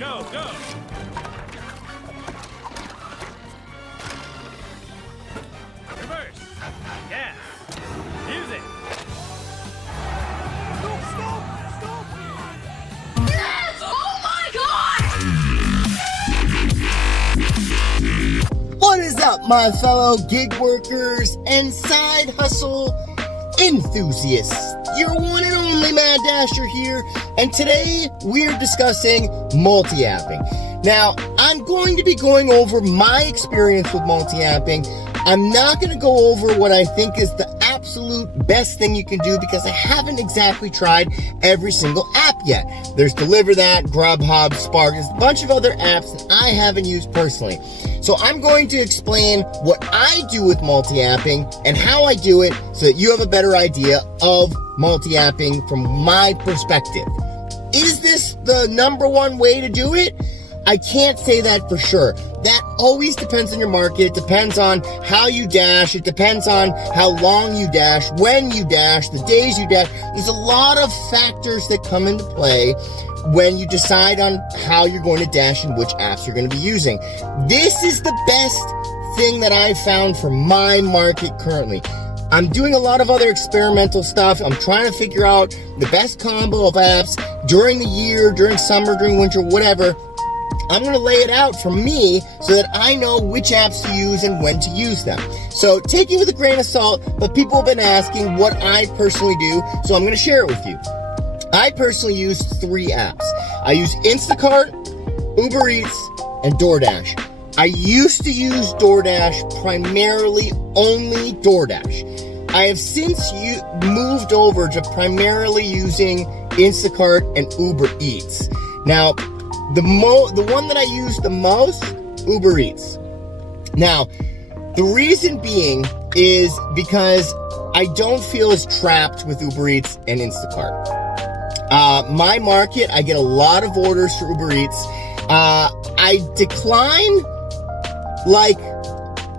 go, go. Reverse. Gas. Music. Stop. Yes! Oh my God! What is up, my fellow gig workers and side hustle enthusiasts? Your one and only Mad Dasher here, and today we're discussing multi-apping. Now, I'm going to be going over my experience with multi-apping. I'm not going to go over what I think is the absolute best thing you can do because I haven't exactly tried every single app yet. There's Deliver That, Grubhub, Spark, there's a bunch of other apps that I haven't used personally. So I'm going to explain what I do with multi-apping and how I do it so that you have a better idea of multi-apping from my perspective. Is this the number one way to do it? I can't say that for sure. That always depends on your market. It depends on how you dash. It depends on how long you dash, when you dash, the days you dash. There's a lot of factors that come into play when you decide on how you're going to dash and which apps you're going to be using. This is the best thing that I've found for my market currently. I'm doing a lot of other experimental stuff. I'm trying to figure out the best combo of apps during the year, during summer, during winter, whatever. I'm going to lay it out for me so that I know which apps to use and when to use them. So take it with a grain of salt, but people have been asking what I personally do, so I'm going to share it with you. I personally use 3 apps. I use Instacart, Uber Eats, and Doordash. I used to use Doordash, primarily only Doordash. I have since moved over to primarily using Instacart and Uber Eats. Now, the one that I use the most, Uber Eats. Now, the reason being is because I don't feel as trapped with Uber Eats and Instacart. My market, I get a lot of orders for Uber Eats. I decline like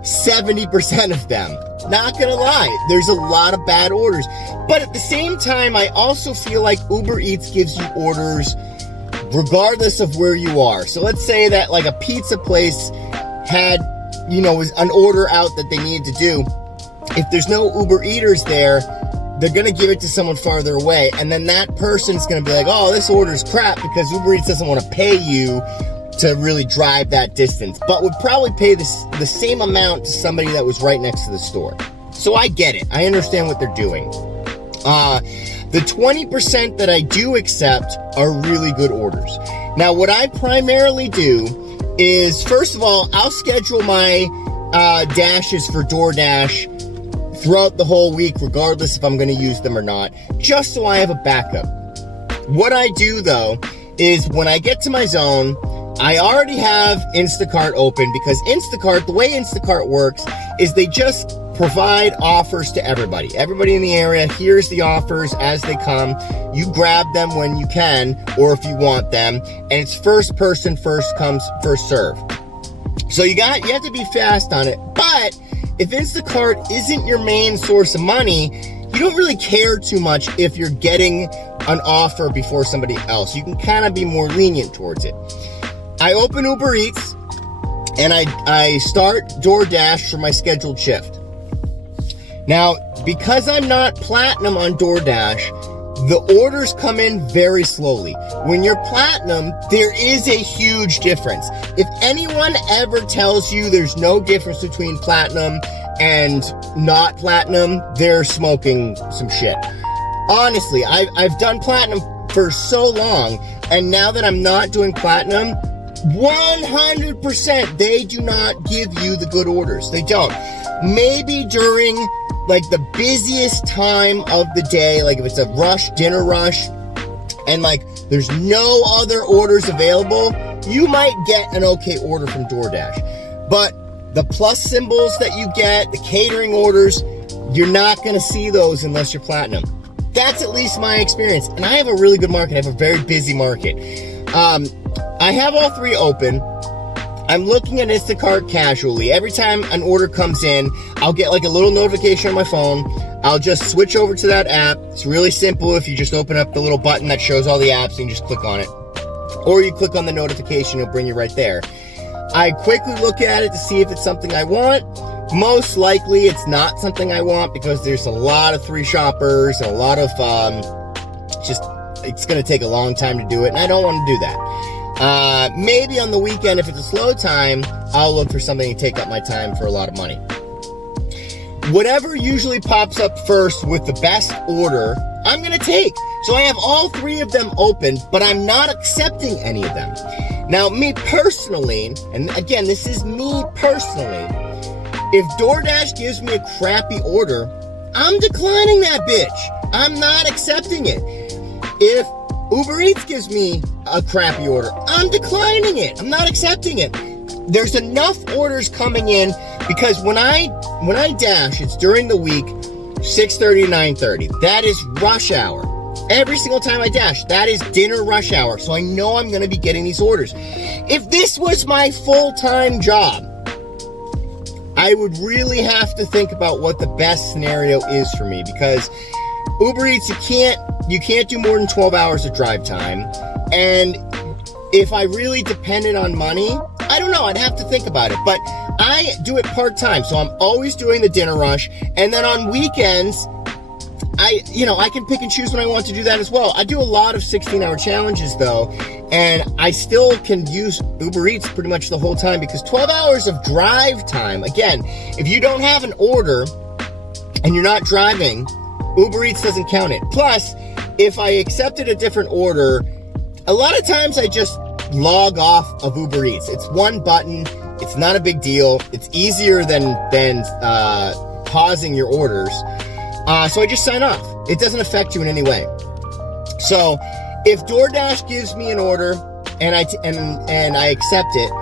70% of them. Not gonna lie, there's a lot of bad orders. But at the same time, I also feel like Uber Eats gives you orders regardless of where you are. So let's say that like a pizza place had, was an order out that they needed to do. If there's no Uber Eaters there, they're going to give it to someone farther away. And then that person's going to be like, oh, this order's crap because Uber Eats doesn't want to pay you to really drive that distance, but would probably pay the same amount to somebody that was right next to the store. So I get it. I understand what they're doing. The 20% that I do accept are really good orders. Now, what I primarily do is, first of all, I'll schedule my dashes for Doordash throughout the whole week, regardless if I'm going to use them or not, just so I have a backup. What I do, though, is when I get to my zone, I already have Instacart open because Instacart, the way Instacart works is they just provide offers to everybody. Everybody in the area hears the offers as they come. You grab them when you can, or if you want them, and it's first person, first comes, first serve. So you have to be fast on it. But if Instacart isn't your main source of money, you don't really care too much if you're getting an offer before somebody else. You can kind of be more lenient towards it. I open Uber Eats and I start Doordash for my scheduled shift. Now, because I'm not platinum on Doordash, the orders come in very slowly. When you're platinum, there is a huge difference. If anyone ever tells you there's no difference between platinum and not platinum, they're smoking some shit. Honestly, I've done platinum for so long, and now that I'm not doing platinum, 100% they do not give you the good orders. They don't. Maybe during like the busiest time of the day, like if it's a rush, dinner rush, and like there's no other orders available, you might get an okay order from Doordash. But the plus symbols that you get, the catering orders, you're not going to see those unless you're platinum. That's at least my experience. And I have a really good market. I have a very busy market. I have all 3 open. I'm looking at Instacart casually. Every time an order comes in, I'll get like a little notification on my phone. I'll just switch over to that app. It's really simple. If you just open up the little button that shows all the apps and you just click on it. or you click on the notification, it'll bring you right there. I quickly look at it to see if it's something I want. Most likely it's not something I want because there's a lot of free shoppers and a lot of it's going to take a long time to do it, and I don't want to do that. Maybe on the weekend, if it's a slow time, I'll look for something to take up my time for a lot of money. Whatever usually pops up first with the best order, I'm going to take. So I have all 3 of them open, but I'm not accepting any of them. Now, me personally, and again, this is me personally, if DoorDash gives me a crappy order, I'm declining that bitch. I'm not accepting it. If Uber Eats gives me a crappy order, I'm declining it. I'm not accepting it. There's enough orders coming in because when I dash, it's during the week, 6:30 to 9:30. That is rush hour. Every single time I dash, that is dinner rush hour. So I know I'm going to be getting these orders. If this was my full-time job, I would really have to think about what the best scenario is for me, because Uber Eats, you can't do more than 12 hours of drive time. And if I really depended on money, I don't know, I'd have to think about it. But I do it part-time, so I'm always doing the dinner rush. And then on weekends, I can pick and choose when I want to do that as well. I do a lot of 16-hour challenges though, and I still can use Uber Eats pretty much the whole time, because 12 hours of drive time, again, if you don't have an order and you're not driving, Uber Eats doesn't count it. Plus, if I accepted a different order, a lot of times I just log off of Uber Eats. It's one button. It's not a big deal. It's easier than pausing your orders. So I just sign off. It doesn't affect you in any way. So if DoorDash gives me an order and I accept it,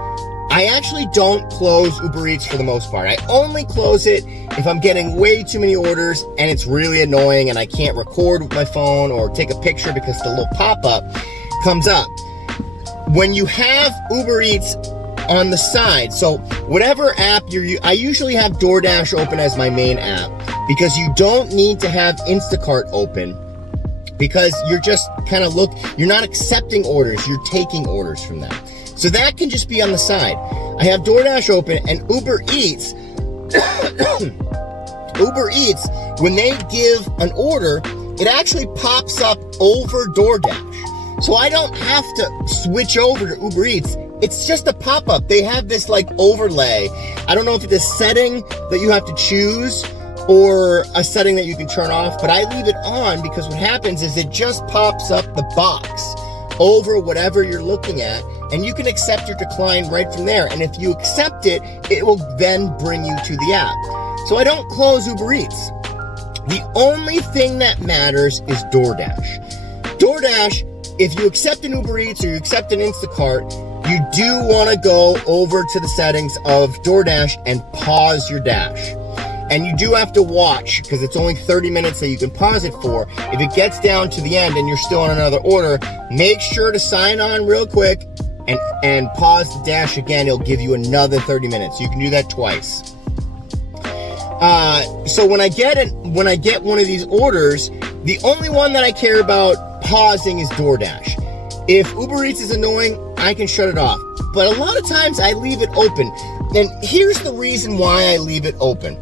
I actually don't close Uber Eats for the most part. I only close it if I'm getting way too many orders and it's really annoying and I can't record with my phone or take a picture because the little pop-up comes up. When you have Uber Eats on the side, so whatever app I usually have DoorDash open as my main app, because you don't need to have Instacart open, because you're just you're not accepting orders, you're taking orders from them. So that can just be on the side. I have DoorDash open, and Uber Eats, when they give an order, it actually pops up over DoorDash. So I don't have to switch over to Uber Eats. It's just a pop-up. They have this overlay. I don't know if it's a setting that you have to choose or a setting that you can turn off, but I leave it on because what happens is it just pops up the box over whatever you're looking at, and you can accept your decline right from there. And if you accept it, it will then bring you to the app. So I don't close Uber Eats. The only thing that matters is DoorDash. DoorDash, if you accept an Uber Eats or you accept an Instacart, you do want to go over to the settings of DoorDash and pause your dash. And you do have to watch, because it's only 30 minutes that you can pause it for. If it gets down to the end and you're still on another order, make sure to sign on real quick and pause the dash again. It'll give you another 30 minutes. You can do that twice. So when I get one of these orders, the only one that I care about pausing is DoorDash. If Uber Eats is annoying, I can shut it off. But a lot of times I leave it open. And here's the reason why I leave it open.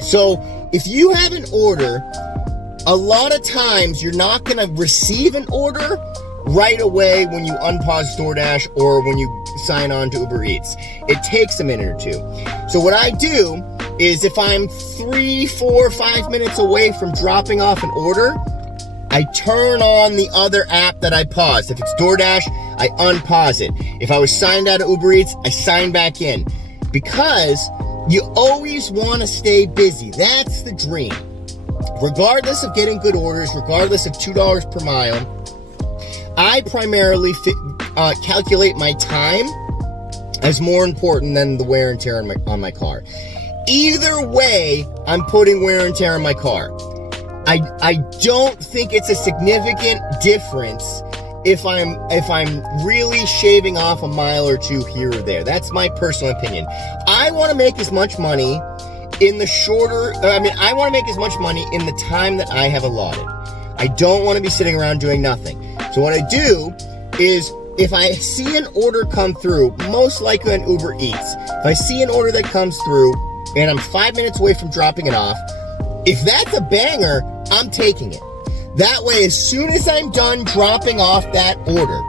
So if you have an order, a lot of times you're not going to receive an order right away when you unpause DoorDash or when you sign on to Uber Eats. It takes a minute or two. So what I do is if I'm 3, 4, 5 minutes away from dropping off an order, I turn on the other app that I paused. If it's DoorDash, I unpause it. If I was signed out of Uber Eats, I sign back in. Because you always want to stay busy. That's the dream. Regardless of getting good orders, regardless of $2 per mile, I primarily calculate my time as more important than the wear and tear on my car. Either way, I'm putting wear and tear on my car. I don't think it's a significant difference if I'm really shaving off a mile or two here or there. That's my personal opinion. I want to make as much money in I want to make as much money in the time that I have allotted. I don't want to be sitting around doing nothing. So what I do is, if I see an order come through, most likely on Uber Eats, if I see an order that comes through and I'm 5 minutes away from dropping it off, if that's a banger, I'm taking it. That way, as soon as I'm done dropping off that order,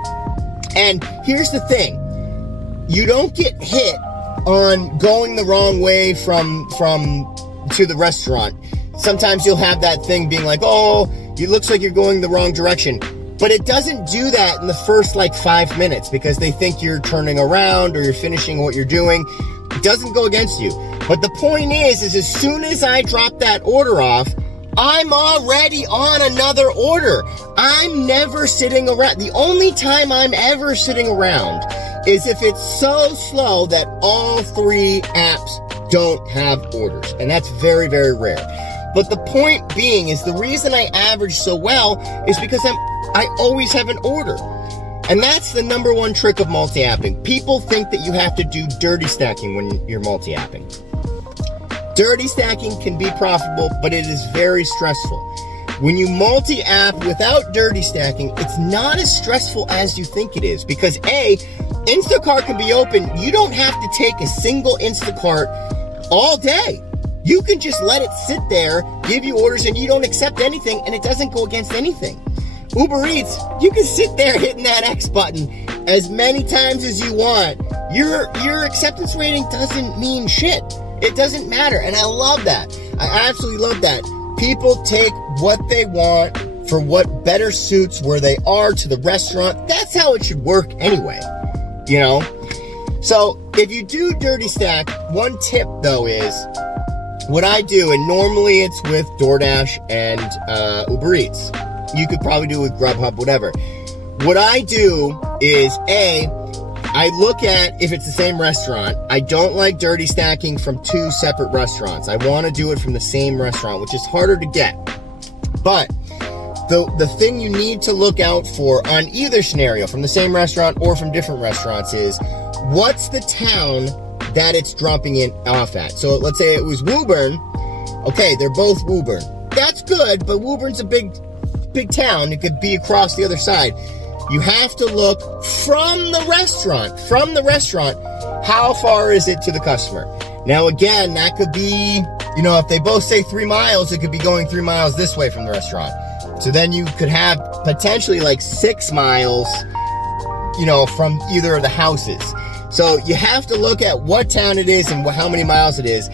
and here's the thing, you don't get hit on going the wrong way from to the restaurant. Sometimes you'll have that thing being like, oh, it looks like you're going the wrong direction. But it doesn't do that in the first 5 minutes because they think you're turning around or you're finishing what you're doing. It doesn't go against you. But the point is as soon as I drop that order off, I'm already on another order. I'm never sitting around. The only time I'm ever sitting around is if it's so slow that all 3 apps don't have orders. And that's very, very rare. But the point being is the reason I average so well is because I always have an order. And that's the number one trick of multi-apping. People think that you have to do dirty stacking when you're multi-apping. Dirty stacking can be profitable, but it is very stressful. When you multi-app without dirty stacking, it's not as stressful as you think it is. Because A, Instacart can be open. You don't have to take a single Instacart all day. You can just let it sit there, give you orders, and you don't accept anything, and it doesn't go against anything. Uber Eats, you can sit there hitting that X button as many times as you want. Your acceptance rating doesn't mean shit. It doesn't matter, and I love that. I absolutely love that. People take what they want for what better suits where they are to the restaurant. That's how it should work anyway, you know? So if you do dirty stack, one tip though is, what I do, and normally it's with Doordash and Uber Eats. You could probably do it with Grubhub, whatever. What I do is, A, I look at if it's the same restaurant. I don't like dirty stacking from 2 separate restaurants. I want to do it from the same restaurant, which is harder to get. But the thing you need to look out for on either scenario, from the same restaurant or from different restaurants, is what's the town that it's dropping it off at. So let's say it was Woburn. Okay, they're both Woburn. That's good, but Woburn's a big town. It could be across the other side. You have to look from the restaurant, how far is it to the customer? Now again, that could be, if they both say 3 miles, it could be going 3 miles this way from the restaurant. So then you could have potentially 6 miles, from either of the houses. So you have to look at what town it is and how many miles it is.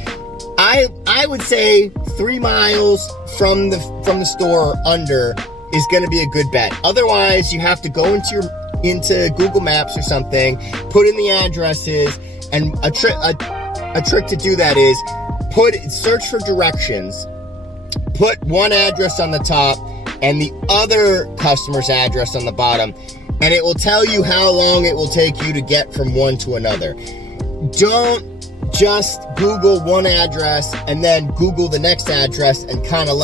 I would say 3 miles from the store or under is going to be a good bet. Otherwise, you have to go into Google Maps or something, put in the addresses, and a trick to do that is search for directions, put one address on the top and the other customer's address on the bottom, and it will tell you how long it will take you to get from one to another. Don't just Google one address and then Google the next address and kind of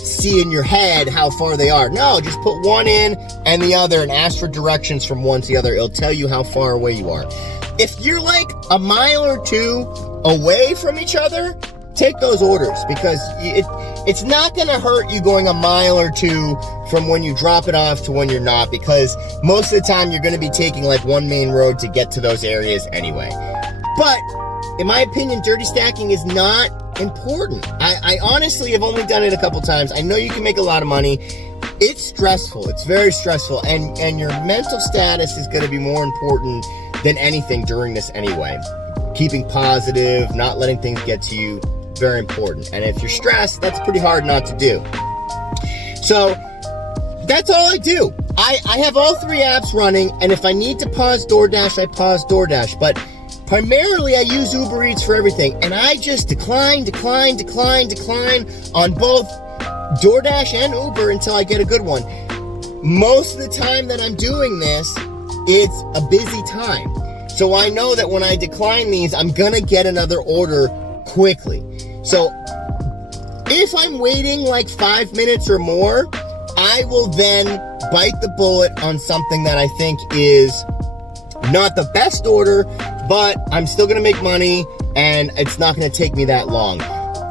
see in your head how far they are. No, just put one in and the other and ask for directions from one to the other. It'll tell you how far away you are. If you're a mile or 2 away from each other, take those orders, because it's not going to hurt you going a mile or 2 from when you drop it off to when you're not, because most of the time you're going to be taking one main road to get to those areas anyway. But in my opinion, dirty stacking is not important. I honestly have only done it a couple times. I know you can make a lot of money. It's stressful. It's very stressful, and your mental status is going to be more important than anything during this anyway. Keeping positive, not letting things get to you, very important. And if you're stressed, that's pretty hard not to do. So that's all I do. I have all 3 apps running, and if I need to pause Doordash, I pause Doordash. But primarily, I use Uber Eats for everything, and I just decline on both DoorDash and Uber until I get a good one. Most of the time that I'm doing this, it's a busy time. So I know that when I decline these, I'm gonna get another order quickly. So if I'm waiting 5 minutes or more, I will then bite the bullet on something that I think is not the best order, but I'm still going to make money, and it's not going to take me that long.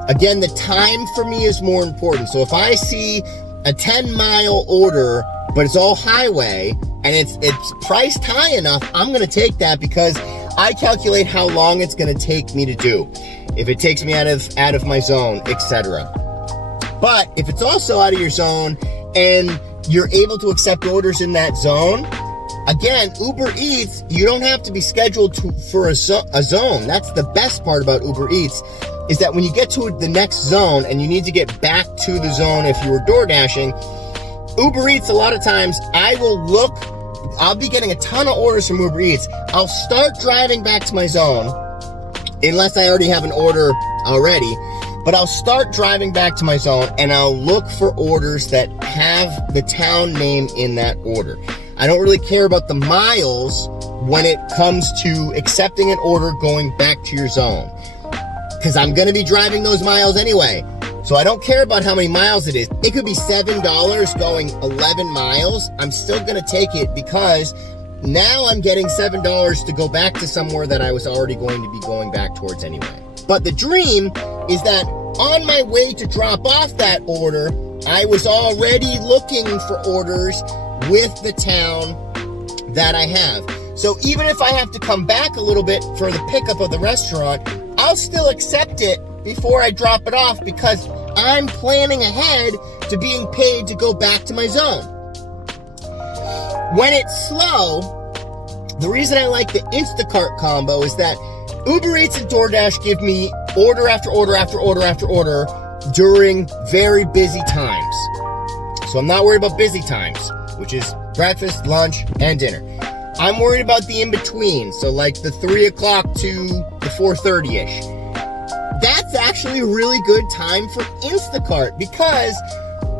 Again, the time for me is more important. So if I see a 10-mile order, but it's all highway, and it's priced high enough, I'm going to take that because I calculate how long it's going to take me to do. If it takes me out of my zone, etc. But if it's also out of your zone and you're able to accept orders in that zone, again, Uber Eats, you don't have to be scheduled for a zone. That's the best part about Uber Eats, is that when you get to the next zone and you need to get back to the zone if you were door dashing, Uber Eats, a lot of times, I'll be getting a ton of orders from Uber Eats. I'll start driving back to my zone, unless I already have an order already, but I'll start driving back to my zone and I'll look for orders that have the town name in that order. I don't really care about the miles when it comes to accepting an order going back to your zone, because I'm going to be driving those miles anyway. So I don't care about how many miles it is. It could be $7 going 11 miles. I'm still going to take it because now I'm getting $7 to go back to somewhere that I was already going to be going back towards anyway. But the dream is that on my way to drop off that order, I was already looking for orders with the town that I have. So even if I have to come back a little bit for the pickup of the restaurant, I'll still accept it before I drop it off because I'm planning ahead to being paid to go back to my zone. When it's slow, the reason I like the Instacart combo is that Uber Eats and DoorDash give me order after order after order after order during very busy times. So I'm not worried about busy times, which is breakfast, lunch, and dinner. I'm worried about the in-between, so like the 3 o'clock to the 4:30-ish. That's actually a really good time for Instacart because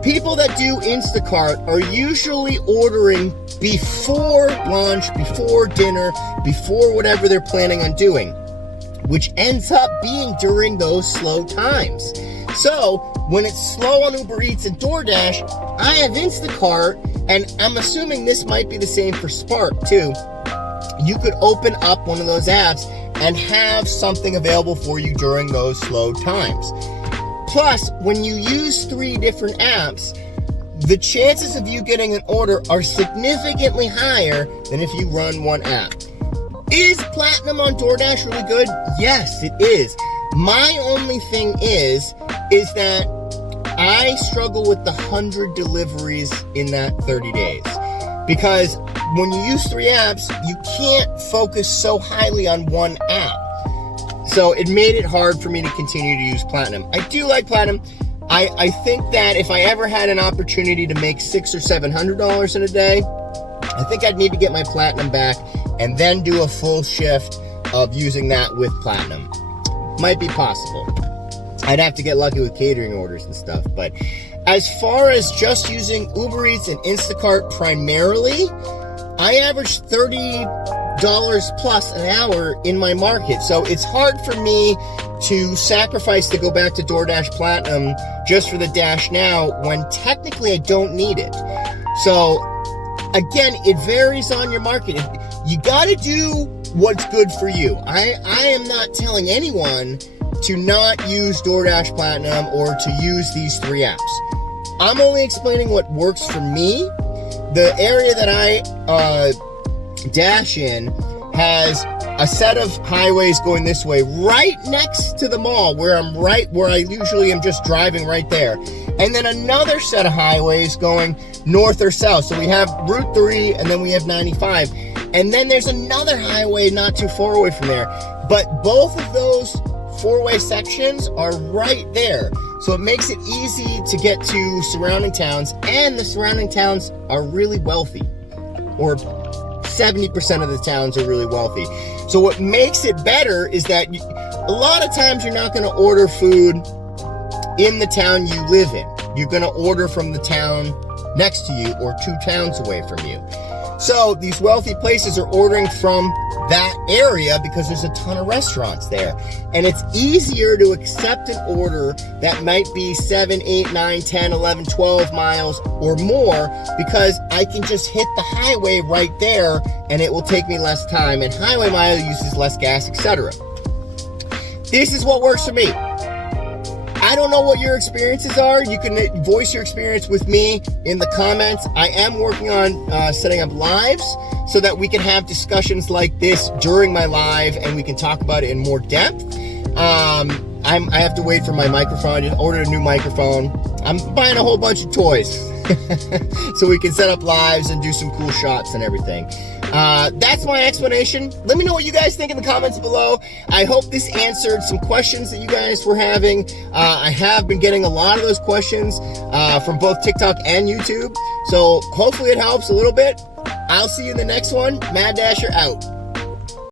people that do Instacart are usually ordering before lunch, before dinner, before whatever they're planning on doing, which ends up being during those slow times. So when it's slow on Uber Eats and DoorDash, I have Instacart, and I'm assuming this might be the same for Spark too. You could open up one of those apps and have something available for you during those slow times. Plus, when you use 3 different apps, the chances of you getting an order are significantly higher than if you run one app. Is Platinum on DoorDash really good? Yes, it is. My only thing is that I struggle with the 100 deliveries in that 30 days. Because when you use 3 apps, you can't focus so highly on one app. So it made it hard for me to continue to use Platinum. I do like Platinum. I think that if I ever had an opportunity to make $600 or $700 in a day, I think I'd need to get my Platinum back and then do a full shift of using that with Platinum. Might be possible. I'd have to get lucky with catering orders and stuff. But as far as just using Uber Eats and Instacart primarily, I average $30 plus an hour in my market. So it's hard for me to sacrifice to go back to DoorDash Platinum just for the Dash Now when technically I don't need it. So again, it varies on your market. You got to do what's good for you. I am not telling anyone to not use DoorDash Platinum or to use these 3 apps. I'm only explaining what works for me. The area that I dash in has a set of highways going this way right next to the mall where I usually am just driving right there. And then another set of highways going north or south. So we have Route 3 and then we have 95. And then there's another highway not too far away from there. But both of those 4-way sections are right there. So it makes it easy to get to surrounding towns, and the surrounding towns are really wealthy, or 70% of the towns are really wealthy. So what makes it better is that a lot of times you're not going to order food in the town you live in. You're going to order from the town next to you or 2 towns away from you. So these wealthy places are ordering from that area because there's a ton of restaurants there. And it's easier to accept an order that might be 7, 8, 9, 10, 11, 12 miles or more because I can just hit the highway right there and it will take me less time. And highway mile uses less gas, etc. This is what works for me. I don't know what your experiences are. You can voice your experience with me in the comments. I am working on setting up lives so that we can have discussions like this during my live and we can talk about it in more depth. I have to wait for my microphone. I just ordered a new microphone. I'm buying a whole bunch of toys so we can set up lives and do some cool shots and everything. That's my explanation. Let me know what you guys think in the comments below. I hope this answered some questions that you guys were having. I have been getting a lot of those questions from both TikTok and YouTube. So hopefully it helps a little bit. I'll see you in the next one. Mad Dasher out.